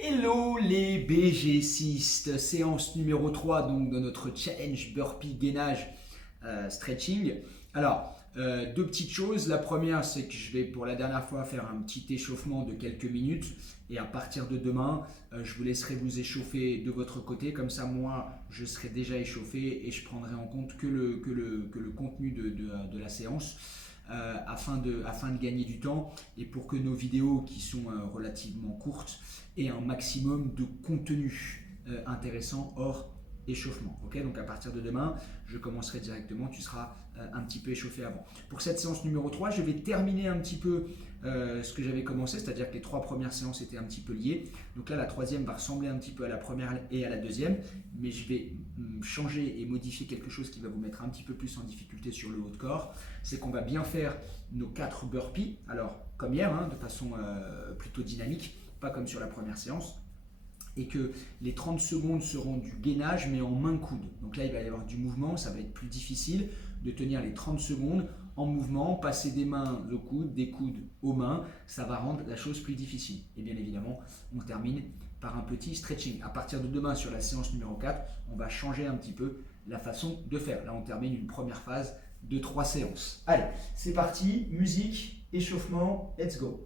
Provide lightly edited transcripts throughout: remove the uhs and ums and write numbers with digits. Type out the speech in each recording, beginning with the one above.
Hello les BG6, séance numéro 3 donc de notre challenge burpee gainage stretching. Alors, deux petites choses. La première, c'est que je vais pour la dernière fois faire un petit échauffement de quelques minutes. Et à partir de demain, je vous laisserai vous échauffer de votre côté. Comme ça, moi, je serai déjà échauffé et je prendrai en compte que le contenu de la séance. Afin de gagner du temps et pour que nos vidéos qui sont relativement courtes aient un maximum de contenu intéressant hors échauffement. Okay, donc à partir de demain, je commencerai directement, tu seras un petit peu échauffé avant. Pour cette séance numéro 3, je vais terminer un petit peu ce que j'avais commencé, c'est-à-dire que les trois premières séances étaient un petit peu liées. Donc là, la troisième va ressembler un petit peu à la première et à la deuxième, mais je vais changer et modifier quelque chose qui va vous mettre un petit peu plus en difficulté sur le haut de corps. C'est qu'on va bien faire nos 4 burpees, alors comme hier, de façon plutôt dynamique, pas comme sur la première séance. Et que les 30 secondes seront du gainage mais en main-coude. Donc là il va y avoir du mouvement, ça va être plus difficile de tenir les 30 secondes en mouvement, passer des mains aux coudes, des coudes aux mains, ça va rendre la chose plus difficile. Et bien évidemment, on termine par un petit stretching. À partir de demain sur la séance numéro 4, on va changer un petit peu la façon de faire. Là on termine une première phase de 3 séances. Allez, c'est parti, musique, échauffement, let's go.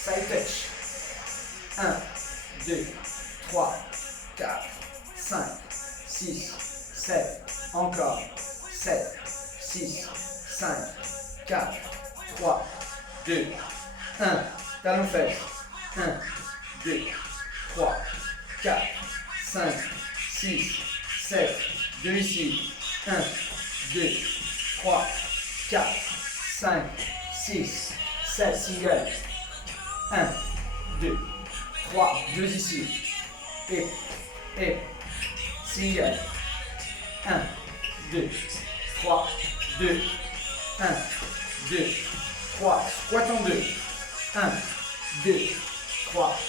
Side touch. 1, 2, 3, 4, 5, 6, 7. Encore. 7, 6, 5, 4, 3, 2, 1. Talon fesse. 1, 2, 3, 4, 5, 6, 7. De ici. 1, 2, 3, 4, 5, 6, 7. Single. 1, 2, 3, 2 ici. Et, single. 1, 2, 3, 2, 1, 2, 3, squat en 2. 1, 2, 3.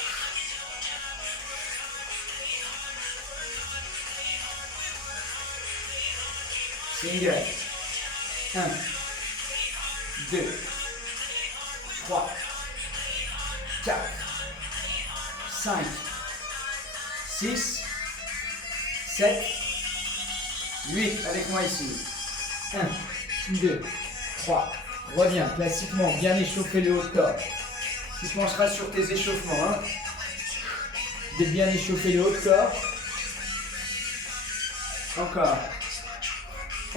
Single. 1, 2, 3. 4, 5, 6, 7, 8, avec moi ici. 1, 2, 3, reviens, classiquement, bien échauffer le haut de corps. Tu penseras sur tes échauffements, de bien échauffer le haut de corps. Encore.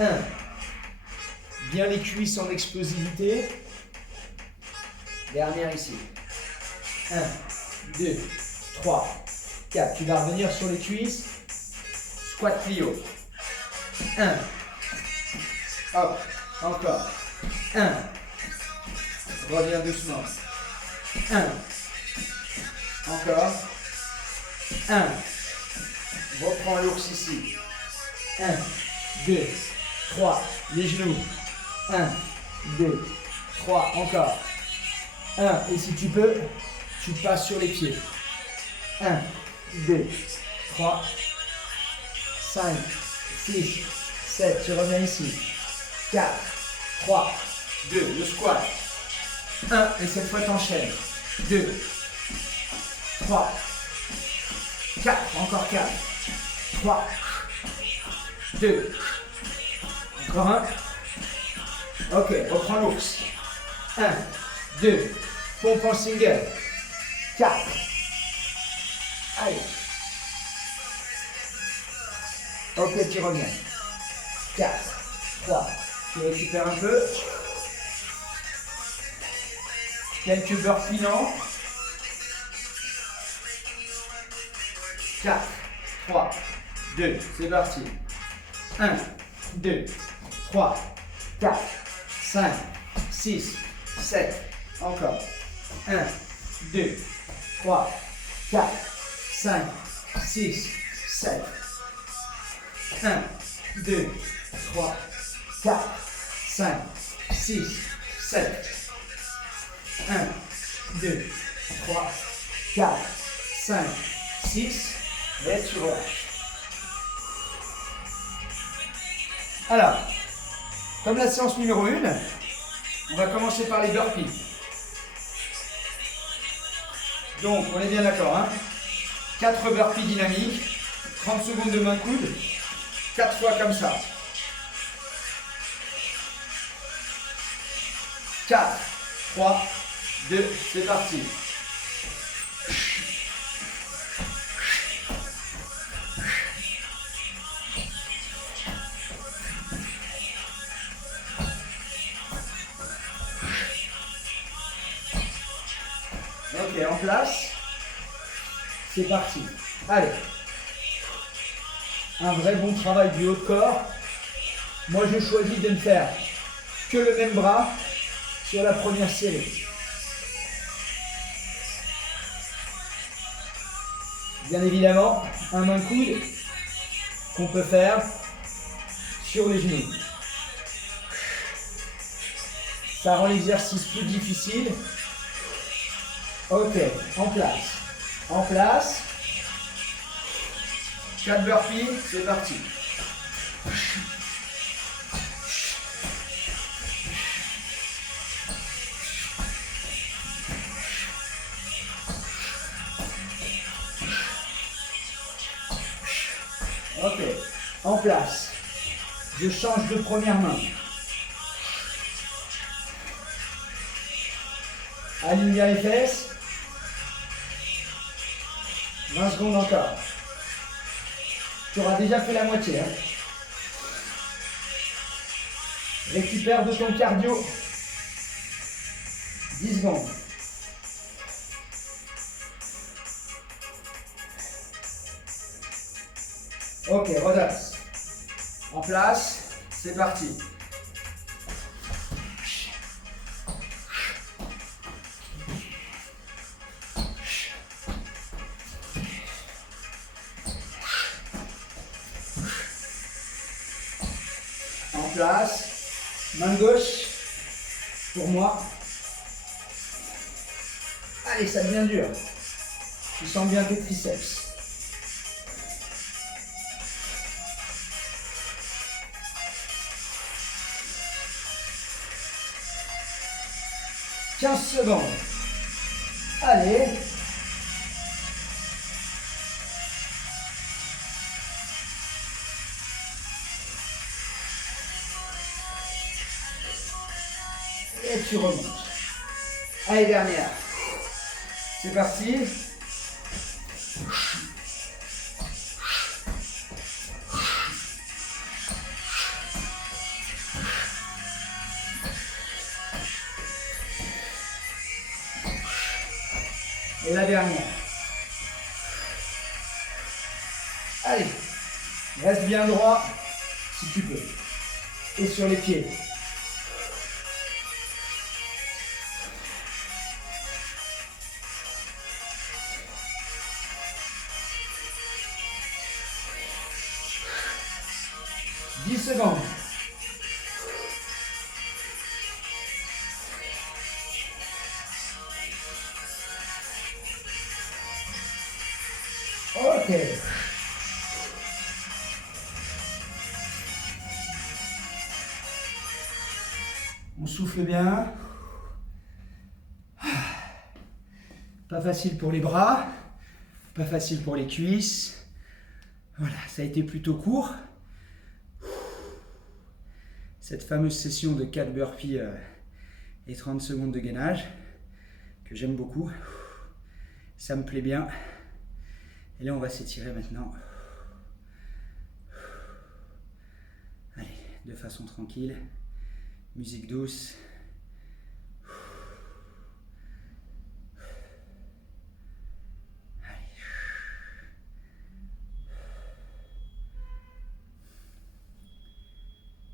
1, bien les cuisses en explosivité. Dernière ici. 1, 2, 3, 4. Tu vas revenir sur les cuisses. Squat plio. 1. Hop. Encore. 1. Reviens doucement. 1. Encore. 1. Reprends l'ours ici. 1, 2, 3. Les genoux. 1, 2, 3. Encore. 1. Et si tu peux, tu passes sur les pieds. 1, 2, 3, 5, 6, 7. Tu reviens ici. 4, 3, 2. Le squat. 1. Et cette fois, t'enchaînes. 2, 3, 4. Encore 4. 3, 2. Encore 1. Ok, reprends l'ours. 1, 2. Pompe en single. 4. Allez. Ok, tu reviens. 4, 3. Tu récupères un peu. Quelques burpees lents. 4, 3, 2. C'est parti. 1, 2, 3, 4, 5, 6, 7. Encore. 1, 2, 3, 4, 5, 6, 7. 1, 2, 3, 4, 5, 6, 7. 1, 2, 3, 4, 5, 6. Et tu relâches. Alors, comme la séance numéro 1, on va commencer par les burpees. Donc, on est bien d'accord, hein? 4 burpees dynamiques, 30 secondes de main coude, 4 fois comme ça. 4, 3, 2, c'est parti. Ok, en place. C'est parti. Allez. Un vrai bon travail du haut de corps. Moi, je choisis de ne faire que le même bras sur la première série. Bien évidemment, un main coude qu'on peut faire sur les genoux. Ça rend l'exercice plus difficile. Ok, en place. En place. 4 burpees, c'est parti. Ok, en place. Je change de première main. Aligne bien les fesses. 20 secondes encore. Tu auras déjà fait la moitié. Hein. Récupère de ton cardio. 10 secondes. Ok, redresse. En place. C'est parti. En place. Main gauche. Pour moi. Allez, ça devient dur. Tu sens bien tes triceps. « 15 secondes. Allez. Et tu remontes. Allez, dernière. C'est parti. Et la dernière. Allez, reste bien droit si tu peux. Et sur les pieds. « 10 secondes. Ok. On souffle bien. Pas facile pour les bras, pas facile pour les cuisses. Voilà, ça a été plutôt court. Cette fameuse session de 4 burpees et 30 secondes de gainage que j'aime beaucoup. Ça me plaît bien. Et là, on va s'étirer maintenant. Allez, de façon tranquille. Musique douce. Allez.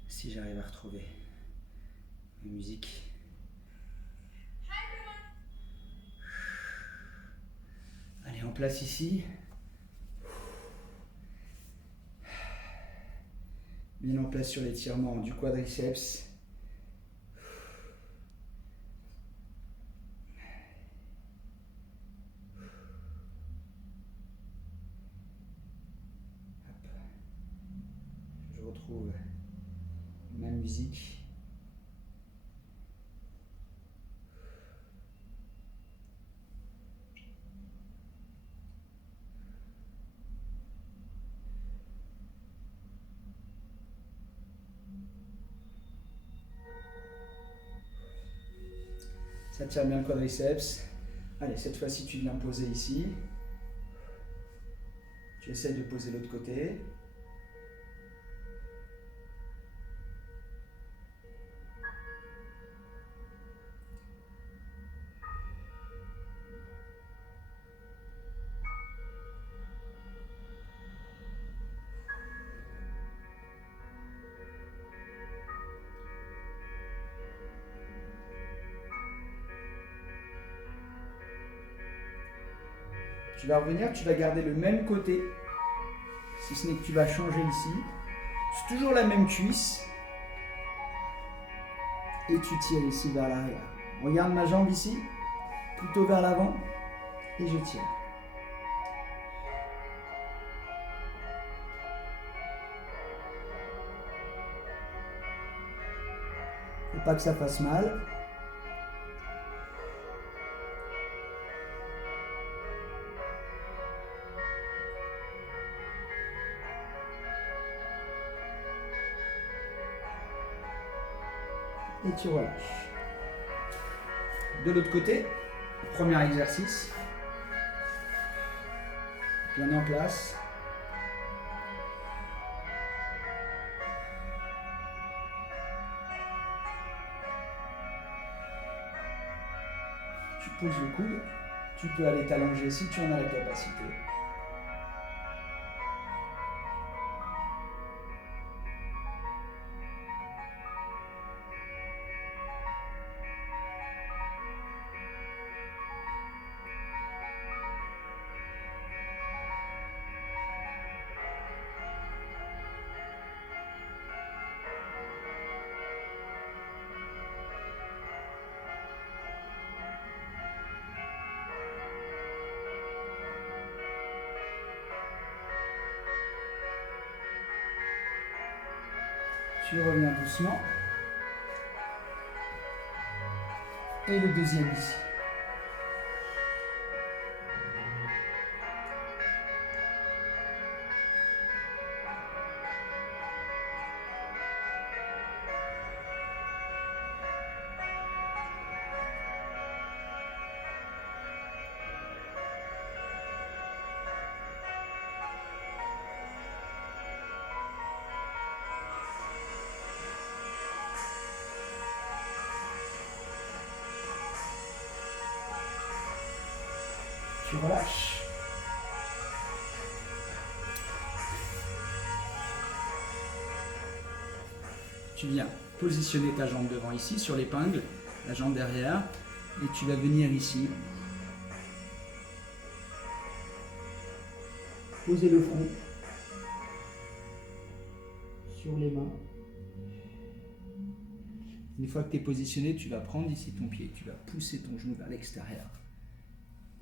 Si j'arrive à retrouver mes musiques. Allez, en place ici. Bien en place sur l'étirement du quadriceps. Je retrouve ma musique. Ça tire bien le quadriceps. Allez, cette fois-ci, tu viens poser ici. Tu essaies de poser l'autre côté. Tu vas revenir, tu vas garder le même côté, si ce n'est que tu vas changer ici. C'est toujours la même cuisse. Et tu tires ici vers l'arrière. Regarde ma jambe ici, plutôt vers l'avant, et je tire. Faut pas que ça fasse mal. Et tu relâches. De l'autre côté, premier exercice. Bien en place. Tu poses le coude. Tu peux aller t'allonger si tu en as la capacité. Tu reviens doucement. Et le deuxième ici. Tu relâches. Tu viens positionner ta jambe devant ici sur l'épingle, la jambe derrière, et tu vas venir ici. Poser le front sur les mains. Une fois que tu es positionné, tu vas prendre ici ton pied, tu vas pousser ton genou vers l'extérieur.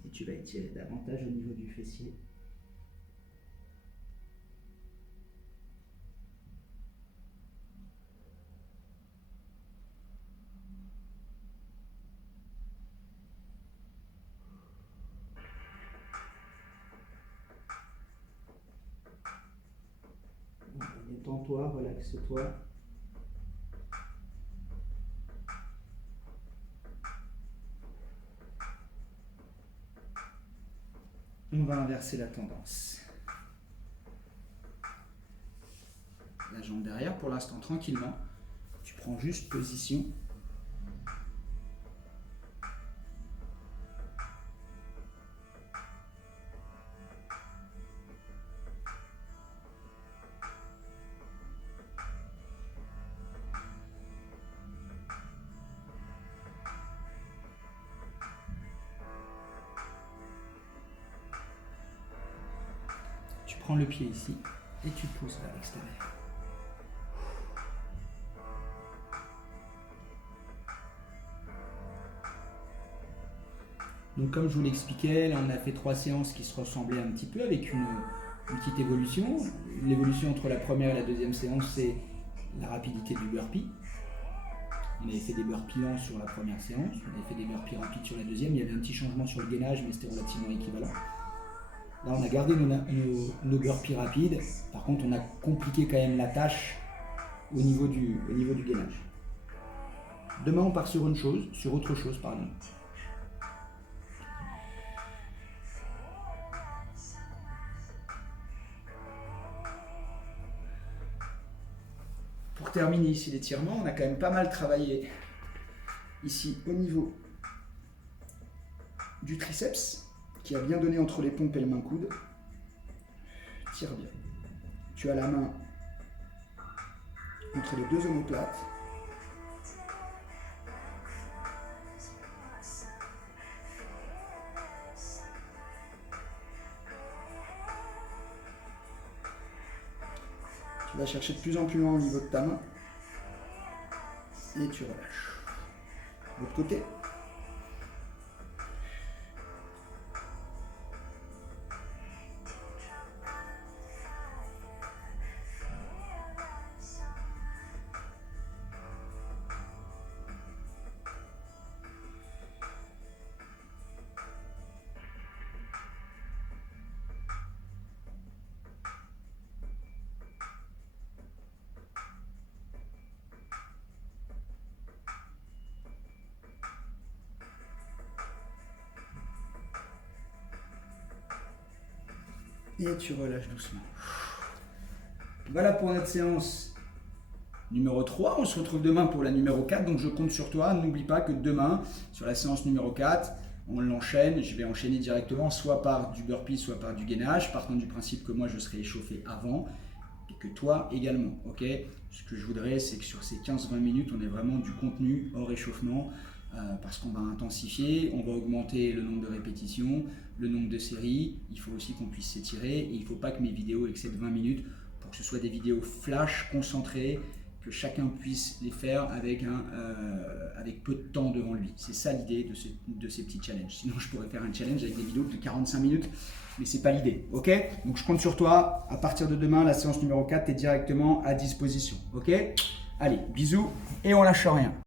Et tu vas étirer davantage au niveau du fessier. Détends-toi, relaxe-toi. On va inverser la tendance. La jambe derrière, pour l'instant, tranquillement. Tu prends juste position. Tu prends le pied ici et tu pousses vers l'extérieur. Donc comme je vous l'expliquais, là on a fait 3 séances qui se ressemblaient un petit peu avec une petite évolution. L'évolution entre la première et la deuxième séance, c'est la rapidité du burpee. On avait fait des burpees lents sur la première séance, on avait fait des burpees rapides sur la deuxième. Il y avait un petit changement sur le gainage, mais c'était relativement équivalent. Là, on a gardé nos burpees rapides. Par contre, on a compliqué quand même la tâche au niveau du gainage. Demain, on part sur autre chose, pardon. Pour terminer ici l'étirement, on a quand même pas mal travaillé ici au niveau du triceps, qui a bien donné entre les pompes et le main-coude. Tire bien. Tu as la main entre les deux omoplates. Tu vas chercher de plus en plus loin au niveau de ta main. Et tu relâches. De l'autre côté. Et tu relâches doucement. Voilà pour notre séance numéro 3. On se retrouve demain pour la numéro 4. Donc je compte sur toi. N'oublie pas que demain, sur la séance numéro 4, on l'enchaîne. Je vais enchaîner directement soit par du burpee, soit par du gainage, partant du principe que moi je serai échauffé avant et que toi également. Ok. Ce que je voudrais, c'est que sur ces 15-20 minutes, on ait vraiment du contenu hors échauffement. Parce qu'on va intensifier, on va augmenter le nombre de répétitions, le nombre de séries, il faut aussi qu'on puisse s'étirer et il ne faut pas que mes vidéos excèdent 20 minutes pour que ce soit des vidéos flash, concentrées, que chacun puisse les faire avec peu de temps devant lui. C'est ça l'idée de ces petits challenges. Sinon je pourrais faire un challenge avec des vidéos de 45 minutes, mais ce n'est pas l'idée. Ok. Donc je compte sur toi, à partir de demain, la séance numéro 4 est directement à disposition. Ok. Allez, bisous et on lâche rien.